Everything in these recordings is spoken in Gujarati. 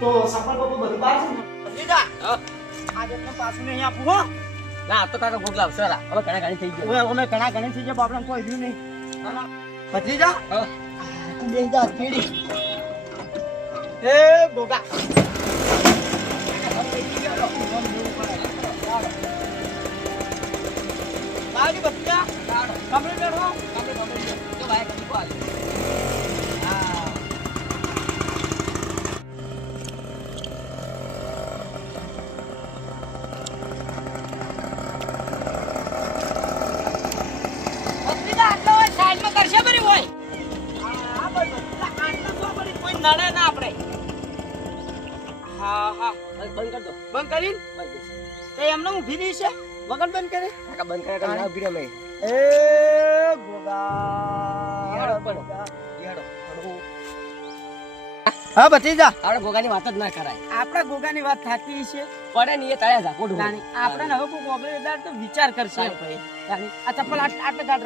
તો સફર બાપુ બધું ને? લીધા આજે તમને પાછું નહીં આપું હો. ના તો કાકા ભૂખ લાવશે રા હવે ઘણા ઘણી થઈ હવે અમે ઘણા ઘણી થઈ ગયા બાપડા કોઈ રહ્યું નહીં. પછી જા હા. તું બેસી જા કેડી એ ગોગા. બાજી બચ્ચા કમરે બેઠો. તો ભાઈ કદી કો બંધ કરીને. તે એમને ઊભી રહી છે? વગર બંધ કરી? કાકા બંધ કરે કાકા ઊભી રહે મેં એ ગોગા. હા ભતીજા આપણે ગોગાની વાત જ ના કરાય. આપણા ગોગાની વાત થતી છે. પડે ને એ તળ્યા જા આપણે હવે કોઈ દાડ તો વિચાર કરશે. ભાઈ. આ ચપ્પલ આટ- ગાઢ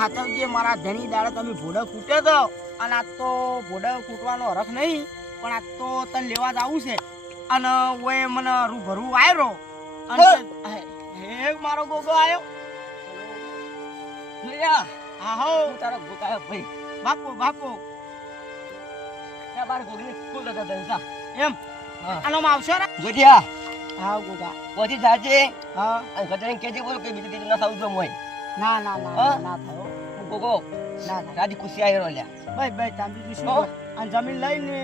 હાથવજે મારા ધણી દાડે તમે ભોડો ફૂટ્યો તો અને આ તો ભોડો કૂટવાનો હરખ નહીં પણ આ તો તને લેવા જ આવું છે. અને ઓય મને રૂભરું આવ્યો અને હે! મારો ગોગો આવ્યો જોયા આહો તારો તારા ભોગાયો ભાઈ. બાપો બાપો. ત્યાં બાર ગોગીને કુલ હતા દંસા એમ? હા. આનો માં આવશો રે જોડિયા હા ગોગા પછી જાજે હા. અને ગટરીને બોલ કે બીજી દીધું ના થવું જો મોય ના ના ના ના થયો હું. ગોગો ના ના. રાજી ખુશી આયરો લ્યા. ભાઈ ભાઈ તામ બીજું શું અને જમીન લઈને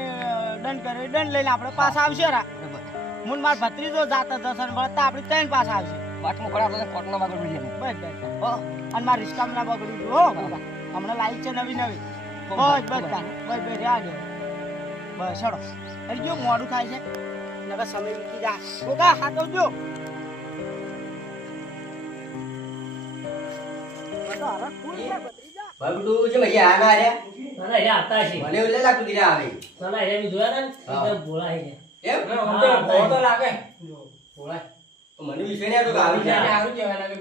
દંડ કરે દંડ લઈને આપણે પાછા આવશે રા. મુન માર ભત્રીજો જાતા દર્શન મળતા આપણે ત્રણ પાછા આવશે. વાતમાં કરા આપણે કોટનો વાગડ લઈએ બસ બસ હો? અને માર રિસ્કામ ના બગડ્યું હતું, હો હમણાં લાવી છે નવી નવી. બસ બસ તાન બસ બસ રહ્યા દે બસ ચડો અરે જો મોડું થાય છે. નકર સમય વીતી જા ગોગા તો બધા બાબડું જે મજા આના આયા ના ના એ આવતા હશે. મને એવું લાગતું દીરા આવે. ના ના એ જોયા ને? એકદમ ભોળા હે એમ? હા, ભોળો લાગે. ભોળા. મને વિશ્વાસ નહીં આવતો કે આવી જાય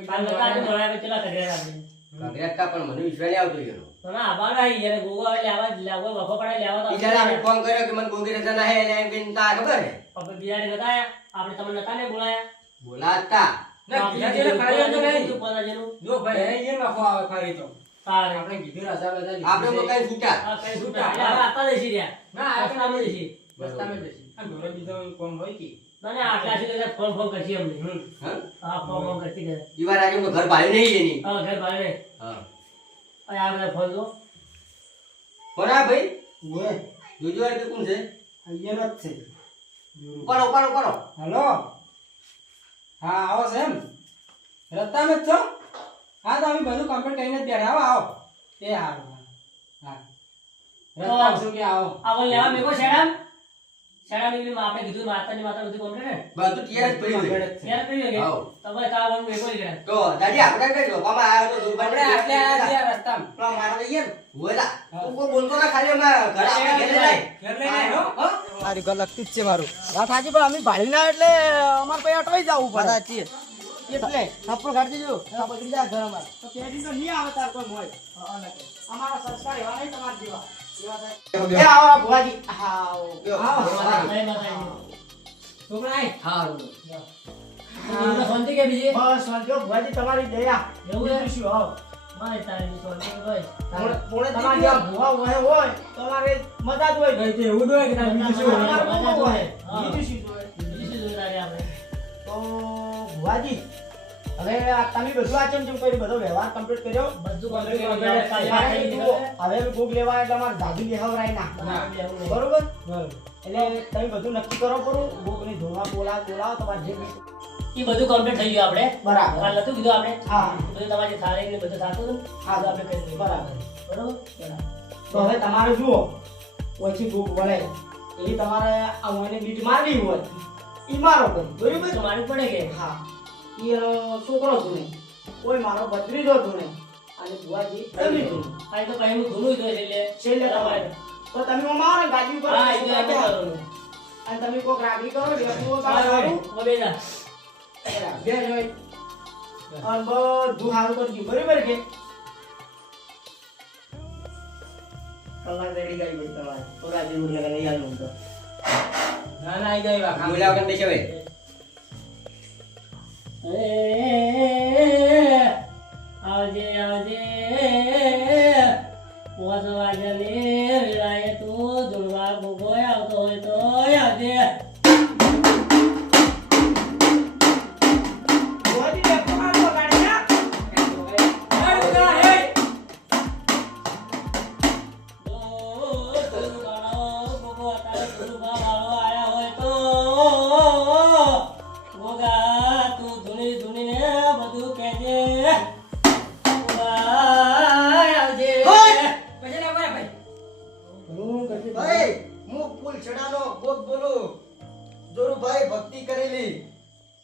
કાલ નતા ને ભોળા પેલા કર્યા આપણે કાંકરિયા પણ મને વિશ્વાસ નહીં આવતો એનો. તો ના આવી યાર ગોગો લેવા લેવા લેવા તો આપણે ફોન કર્યો કે મને ગોગી રજા ના હે એટલે એમ કહીને તા ખબર હે? આપણે બિયાડે નતા આયા? આપણે તમને નતા ને બોલાયા? બોલાતા. આપણે કીધું. આપણે છૂટા કઈ છૂટા. રસ્તામાં. ના ના આટલા છે એટલે ફોન ફોન કરશી અમને હા હા ફોન ફોન કરશી ઘરે. ભાડે નહીં એની હા ઘર ભાડે. હા હવે આ બધા ફોન જો કોના ભાઈ ઓય, જોજો કે કોણ છે અહીંયા જ છે ઉપાડો ઉપાડો ઉપાડો હલો હા આવો છે એમ. રસ્તામાં જ છો? હા તો અમે બધું કમ્પ્લીટ કરીને જ બેઠા. આવો આવો. એ હારું હા હા. રસ્તામાં શું કે આવો. આ બોલ લેવા મેકો શેડામ શેડામની આપણે કીધું માતાની માતા બધું કમ્પ્લીટ ને બધું તૈયાર જ પડ્યું ગયું તૈયાર થઈ ગયું. તમે કા બોલ મેકો જ કર્યા તો દાદી આપણે કઈ જોવામાં આવ્યો તો દુર્ભાગ્ય આપણે આટલે છીએ રસ્તામાં. પેલા મારા લઈએ ને હોયલા તું કોઈ બોલતો ના ખાલી અમારા ઘર આપણે ઘરે લઈ ઘરે આવ્યો હો. મારી ગલ લગતી જ છે મારું. વાત સાચી પણ અમે ભાડી ના એટલે અમારે પછી અટવાઈ જવું પડે. સાચી. એટલે થપ્પડ કાઢી દેજો. બગડી જાય ઘર અમારે. તો પેઢી તો નહીં આવે તાર કોઈ મોય. અમારા સંસ્કાર એવા નહીં તમારા જેવા. તમારી દયા. એવું શું આવો. મારે તારી શાંતિ હોય. પોણે- પોણે તમારે જ્યાં ભુવા હોય હોય તમારે મજા હોય. કઈ તો એવું હોય કે તારે બીજું શું હોય? તમારે બહુ હોય. હા. બીજું શું હોય બીજી શું તારે આપણે તો ભુવાજી હવે તમે બધું આ ચમ ચમ બધો વ્યવહાર કમ્પ્લીટ કર્યો? બધું. હવે ભૂખ લેવા એટલે અમારે દાદુ લેવરાય ના. બરોબર. એટલે તમે બધું નક્કી કરો પડું ને ધોવા બોલાવ બોલાવો તમારે જે ઈ બધું કમ્પ્લીટ થઈ ગયું આપણે. બરાબર. કાલ નતું કીધું આપણે. હા. બધું તમારી જે થાળી ને બધું થતું હતું. હા. તો આપણે કરી બરાબર. બરાબર? તો હવે તમારે જુઓ ઓછી ભૂખ વળે એવી તમારે આ મોને બીજ મારવી હોય એ મારો ભાઈ. બરોબર? તો મારવું પડે કે? હા. એ છોકરો છું નહીં કોઈ મારો ભત્રીજો છું નહીં અને બુઆજી તમે છું હા તો કઈ હું ઘણું જોઈ એટલે છેલ્લે તમારે. તો તમે મારો ગાડી પર ઉપર હા એ તો આપણે કરવાનું. અને તમે કોક રાગી કરો એટલે હું સારું. હવે બેટા. બે જોઈ અને બધું સારું કરજો બરોબર કે? કલાક રેડી ગઈ ભાઈ તમારે. નહીં તો. ના ના જાય જવાય. એ, આવજે આવજે. પોસ વાગ્યાને વેળાએ તું.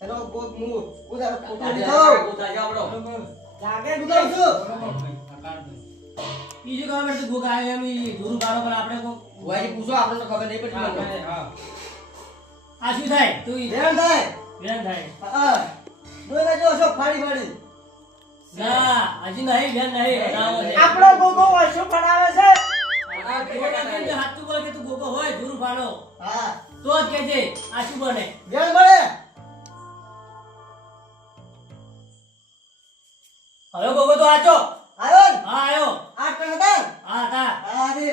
એનો ઉધાર ફોટો લીધો બીજું એમ બારો પર આપણે ભાઈ પૂછો આપણે તો ખબર નહીં પડી હા. આ શું થાય? તું ધ્યાન થાય. બેન થાય. હા જોઈ લેજો અશોક ફાડી ફાડી. ના હજી નહીં બેન નહીં બનાવો છે. આપણો ગોગો વર્ષો ફડાવે છે? આ ગોગા કેમ કે હાથું બોલ કે તું ગોગો હોય ધૂળ બારો હા. તો જ કેજે આ શું બને? ધ્યાન મળે. હવે ગોગો તો આચો. આવ્યો? હા આયો. આઠ પણ હતા? હા તા. હા રે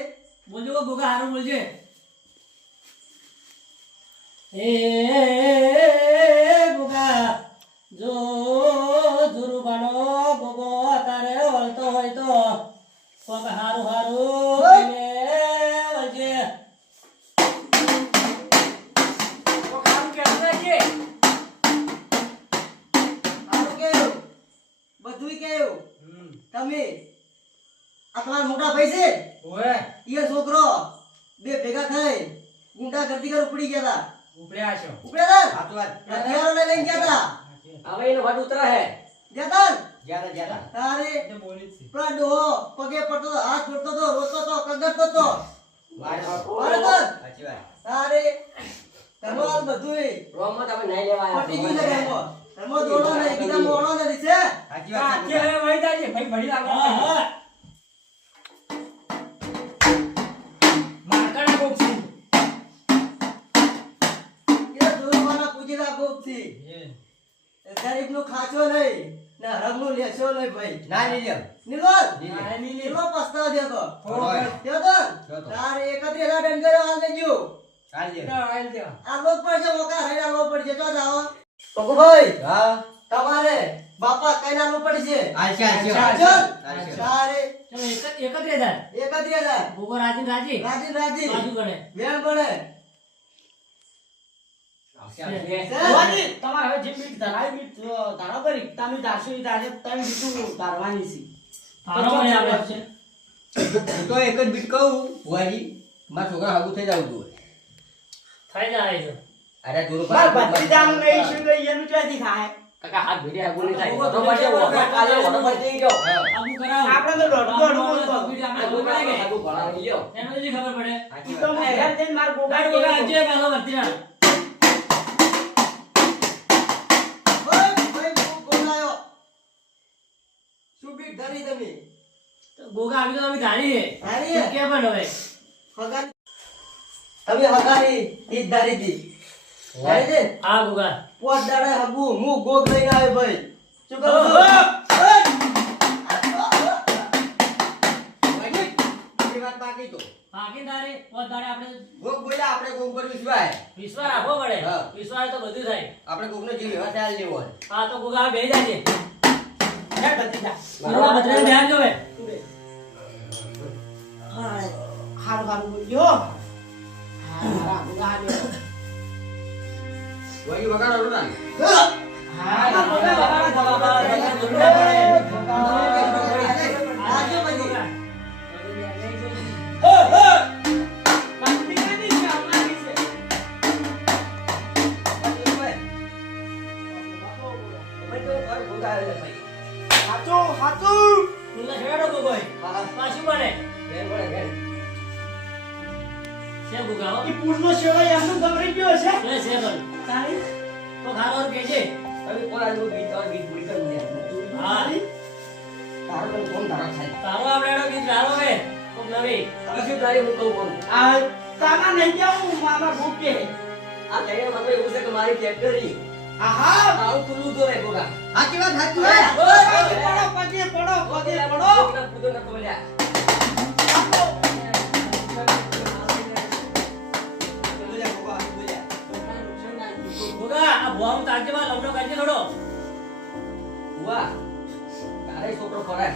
બોલજો ગોગા હારું બોલજે. એ ગોગા જો ધુરુબાનો ગોગો તારે વળતો હોય તો કોક હારું હારું તમે આટલા મોટા ભાઈ છે ઓએ ઈ છોકરો બે ભેગા થઈ ગુંડા ગર્દી કર ઉપડી ગયા હતા ઉપડ્યા છો. ઉપડ્યા તા? હથિયારો લઈને ગયા હતા હવે એનો વાટ ઉતરા હે. ગયા તા? ને? જ્યાદા જ્યાદા તારે તે બોલી છે. પેલા પગે પડતો હાથ જોડતો તો રોતો તો કગરતો તો બરાબર તારે તમાર બધું રોમત તમે નહીં લેવા પટી ગયું છે ઘરમાં દોડો ને એકબીજા મોડો નથી છે. કાકે હવે વહી જાય છે ભાઈ ભડી લાગો. હા હા. મારકડા બોક્સિંગ એ દોરવાના પૂજેલા ગોપથી એ ગરીબનું ખાચો નહીં ને હરમનું લેશો નહીં ભાઈ. ના લઈ લ્યો. નિર્મલ આ લીલી કેટલો પસ્તાવો થયો તો. થયો તો. ને? તારે એકત્રીસ હજાર કર્યો હાલ દેજો. કાઢજે આઈ દે. આલો જ પડશે મોકા હરી આલો પડશે. તો જાઓ. પગુભાઈ હા? તમારે બાપા કઈના નું પડશે ચાલજો. આલશે. તારે ચલો એક એકત્રે હજાર એકત્રે હજાર ભૂગો રાજી રાજી. રાજી રાજી. બાજુ ગણે. વેણ ગણે તમારે હવે જે મીટ ધરાય મીટ અ, કરી તમે ધારશો એ ધારે તમે બીજું ધારવાની છે. તારો મને આપણે હું તો એક જ બીટ કહું મારા છોકરા હાગું થઈ જવું જોઈએ થઈ જાય અરે દૂર માર ભત્રીજાનું નહીં શું નહીં એનું ચોથી થાય? કાકા હાથ ભીડે આગળ નહીં થાય. તો પડશે વડો કાલે વડો પડી જઈ ગયો આગુ કરાવો. આપણે તો દોઢ દોઢ બોલતો. કે આગુ ભણાવી ગયો એનો જ ખબર પડે? તો ઘેર જઈને માર ગોગા ગાડી આજે કાલો વર્તી ના ભાઈ ભાઈ હું બોલાયો શું બીટ ધરી તમે ગોગા આવી તો અમે ધારી હે ધારી હે? કે પણ હવે? હગારી તમે હગારી ઈ ધારી દે હા ગોગા પોત દાડે હગુ હું ગોગ લઈને આવ્યો ભાઈ. શું કરું બાકી તો. બાકી તારે? પોત દાડે આપણે ગોગ બોલ્યા આપણે ગોગ પર વિશ્વાસ. વિશ્વાસ રાખવો પડે. વિશ્વાસ તો બધું થાય. આપણે ગોગનો જીવ એવા ચાલ લેવો હોય. હા તો ગોગા બે છે. ઘેર ભત્રીજા. મારા બત્રાને ધ્યાન જોવે. હા, હારું હારું બોલજો હા, મારા ગોગા આવ્યો. વળી વગાડો ને હા, તાના નહીં જાઉં મામા ભૂકે. આ લઈને મને એવું છે કે મારી ફેક્ટરી આહા. તારું ખુલ્લું તો રહે બોગા હાચી વાત હાચી વાત. પડો પગે પડો પગે પડો. પૂતો નતો બોલ્યા ગુગા આ ભોમ તાજે માં લવડો કાજે થોડો. વાહ તારે છોકરો ખરાય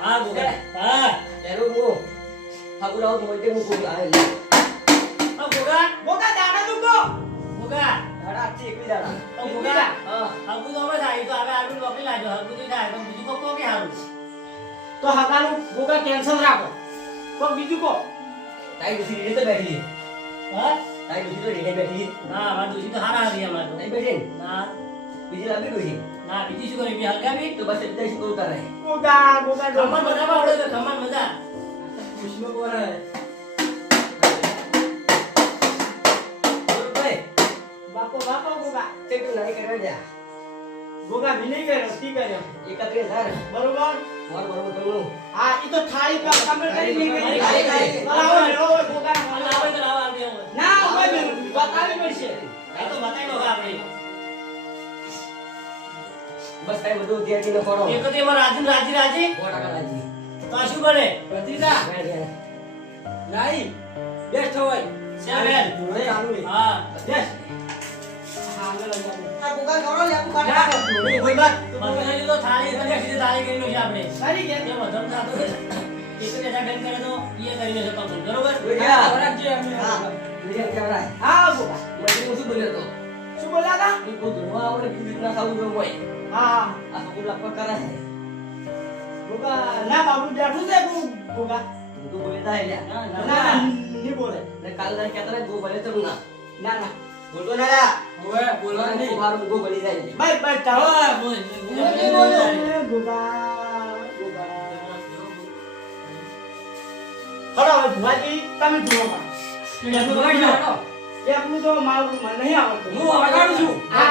હા બોગા હા? તેનું હું. ફાગુરાવ મોટે હું કોઈ આવે આ ગુગા બોકા દાડા દુકો ગુગા દાડા આખી એકલી દાડા. આ ગુગા હા. હગુ તો હવે થાય તો હવે આડું નોકરી લાજો હગુ તો થાય તો બીજું કોક કોકે હારું? તો હગાનું બોકા કેન્સલ રાખો. તો બીજું કો તાઈ દુસરી રીડે તો બેઠી હા? તાઈ દુસરી તો રીડે બેઠી હા મારા દોશી તો હારા હતી અમારે તો. નહીં બેઠી ને? બીજી લાગી ડોશી ના બીજી શું કરી? બી હલકા બી? તો બસ એટલે શું કરતા રહે બોકા બોકા ખમણ બધા આવડે તો ખમણ મજા. બોલે ભાઈ બાપો બાપો તે તું નહીં કર્યો બરોબર? માર બરોબર તમને હા ઈ તો થાળી કરી. કરી થાળી, આવે તો ના બતાવી પડશે. તો બતાવી દો આપણે. બસ તાઈ બધું ત્યાંથી નો એક તો એમાં રાજી રાજી રાજી. તો શું બને ભત્રીજા. નહીં બેસ્ટ હોય સેવન. હા બેસ. હા મેં આ બુકા ખવડાવો લે, બુકા ના. કોઈ બાત. બધું તો થાળી કરી સીધી થાળી કરી છે આપણે સારી કે એ વધમ થતું હોય. એક જ એના બેન કરે તો એ કરીને જતો પણ બરોબર હા, આ. વરાગજી એમને હા. જોડે આ હા બોકા વળી શું બોલ્યો તો? શું બોલ્યા હતા કોઈ ધોવા આવડે કેવી રીતના ખાવું હોય. હા આ લગભગ કરે છે. ના બાબુ બેઠું છે બુ- બોકા તું બોલે તા ના ના ના ના. બોલે. ને કાલ ના કહેતા ને, ગો ભલે ચડું ના. ના ના. બોલતો ના લા. હવે બોલવાનું નહીં. મારું ગો ભલી જાય. બાય બાય ચાલો બોલ, બોલ, બોલ, બોલ. હવે ભુવાજી તમે જુઓ. એકલું તો મારું મને નહીં આવડતું. હું વગાડું છું. હા,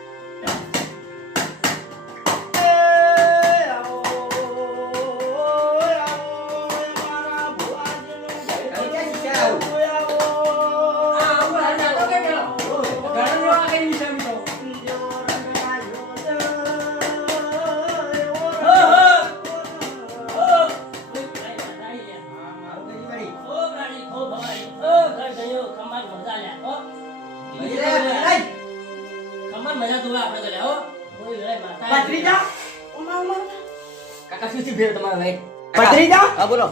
હા બોલો.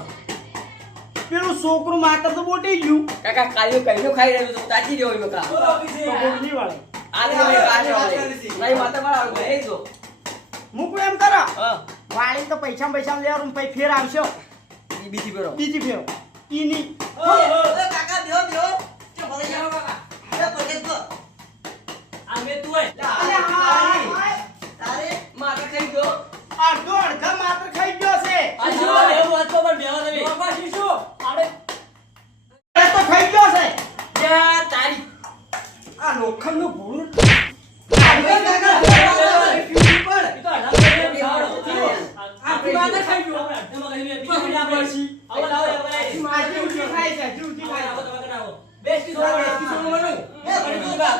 પેલું છોકરું માતર તો બોટી ગયું. કાકા કાલ્યો કઈનો ખાઈ રહ્યો તો તાજી રહ્યો હોય કા બોલની વાળી. આજે વાળે નહીં માતા વાળા આવે એ જો. મૂકું એમ કરો. હા. વાળી તો પૈસા પૈસા લેવાનું પછી ફેર આવશો. બીજી ફેરો. બીજી ફેરો. ઈની કાકા દેવો દેવો. કે ભલે જાવ કાકા. એ પગે તો. આ મેં તું હોય. અરે હા, હા. તારે માતા ખાઈ ગયો અડધો અડધા માત્ર ખાઈ ગયો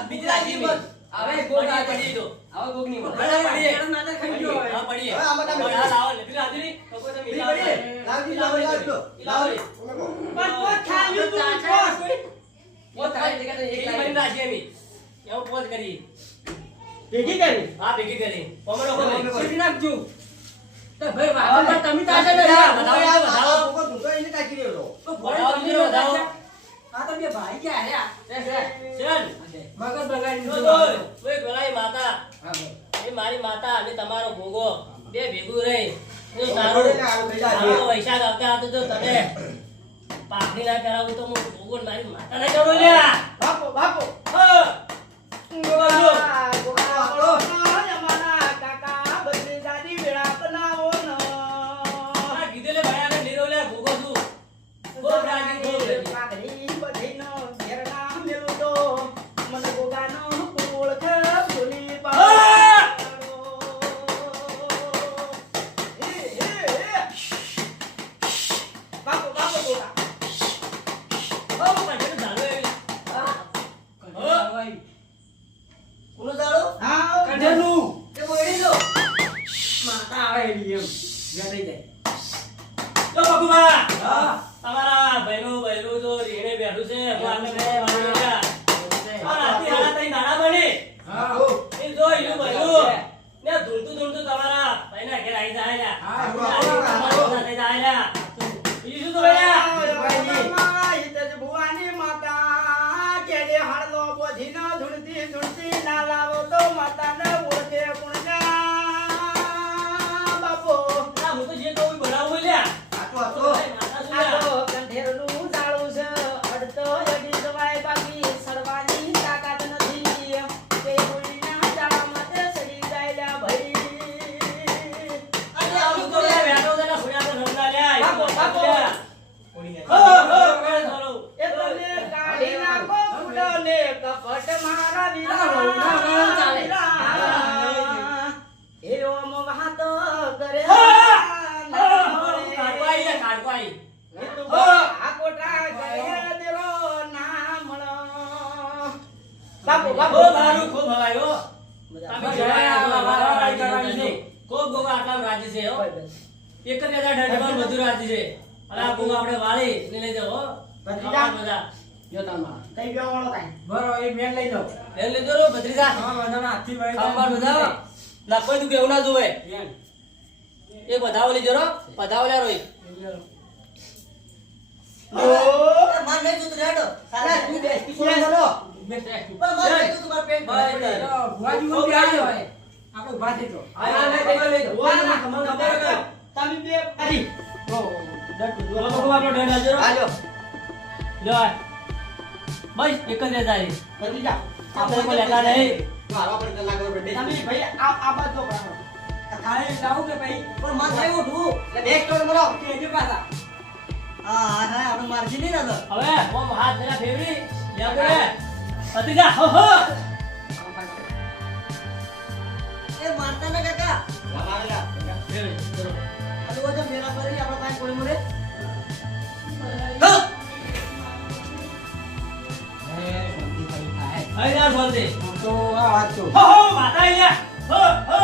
બીજી રાજી બસ. હવે ગોગ આ પડી દો હવે ગોગની હા, પડી માતા ખાઈ ગયો હવે. હા, પડી હવે આમાં તમે લાવો, લે. પેલું હાજરી? તો કોઈ તમે લાવો. લાવજી, લાવો, લાવજો. લાવો. પણ કો ખાયું તું કો કો થાય દેખા તો એક લાઈન લાવી. બની રાખીએ એવું પોઝ કરી. ભેગી કરી હા, ભેગી કરી. પમરો કો સીધી નાખજો. તો ભાઈ વાતોમાં તમે નહીં. હા, વધાવો, વધાવો. તો વધાવો, ભોળે વધાવો. આ તો બે ભાઈ રહ્યા? ચલ. મગજ બગાડી માતા. મારી માતા અને તમારો ભોગો. બે ભેગું રહી. તો સારું ને વૈશાખ આવતા કરાવું તો હું ભોગો મારી માતા ને કરું લ્યા. બાપો બાપુ. હા. એમ વેચાઈ આ કોટા દેરો ના મળો. બાપુ બાપુ ખૂબ હવાય, તમે. ખૂબ આટલા રાજી છે, હો. એક જ હજાર દંડમાં બધું રાજી છે. અને આ ગોગા આપણે વાળી ને લઈ જાઓ, હો. બધા. કઈ ગયો વાળો કાંઈ? બરો એ લઈ ભત્રીજા. હા. ના, તું કેવું ના જોવે. એ બધાઓ લઈ જરો, બધાઓ લ્યા રોઈ. એ માર નહીં જોતું રેડો. સાલા તું બેસ, માર માર. તો. આવ્યો એક જ લેતા આપણે કોઈ લેતા નહીં. મારવા પડે કલાક વગર બેઠી. તમે ભાઈ આ આ બાજુ બરાબર. ખાલી જાઉં કે ભાઈ? પણ મત નહીં ઉઠવું. એટલે એક તો બોલો. કેજો પાછા. હા, હા, હા, આપણે મારજી નહીં ને તો. હવે ઓમ હાથ જરા ફેરવી લે આપણે ભત્રીજા, હો, હો. એ મારતા ના કાકા. ફેરવી, ચલો. તો વજન ભેગા કરી આપણે પાસે કોઈ મળે. હો! હે અહીં ના શાંતિ. તો આ વાત તો હો, હો, માતા અહીંયા. હો, હો.